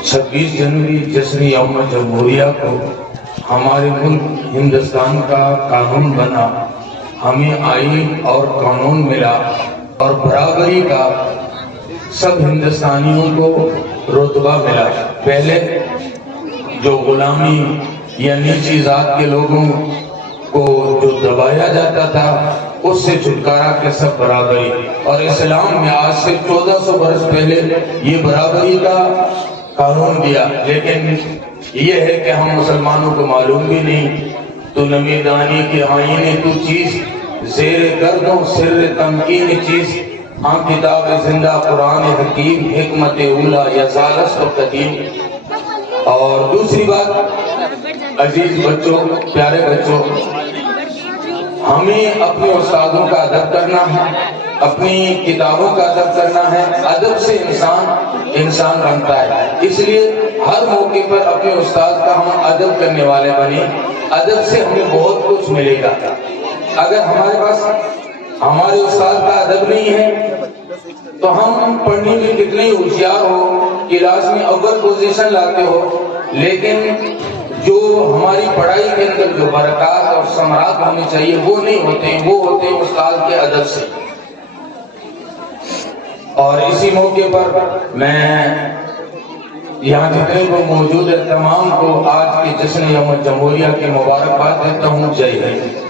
26 जनवरी जश्न यौम जमहूरिया को हमारे मुल्क हिंदुस्तान का कानून बना, हमें आईन और कानून मिला और बराबरी का सब हिंदुस्तानियों को रुतबा मिला। पहले जो गुलामी या नीची जात के लोगों को जो दबाया जाता था उससे छुटकारा के सब बराबरी, और इस्लाम में आज से 1400 बरस पहले ये बराबरी का कानून दिया। लेकिन ये है कि हम मुसलमानों को मालूम भी नहीं। तो नमीदानी के आईने तू चीज ज़ेरे गर्दों सिर तमकीन चीज, हाँ किताब जिंदा कुरान हकीम हिकमत उला यज़ालस व कदीम। और दूसरी बात अजीज बच्चों, प्यारे बच्चों, हमें अपने उस्तादों का अदब करना है, अपनी किताबों का अदब करना है। अदब से इंसान बनता है, इसलिए हर मौके पर अपने उस्ताद का हम अदब करने वाले बने। अदब से हमें बहुत कुछ मिलेगा। अगर हमारे पास हमारे उस्ताद का अदब नहीं है तो हम पढ़ने में कितने होशियार हो, क्लास में अव्वल पोजीशन लाते हो, लेकिन जो हमारी पढ़ाई के अंदर जो बरकत और समरात होने चाहिए वो नहीं होते, वो होते हैं उस्ताद के अदब से। और इसी मौके पर मैं यहाँ जितने को मौजूद है तमाम को आज के जश्न यौम जमहूरिया की मुबारकबाद देता हूँ। जय हिंद।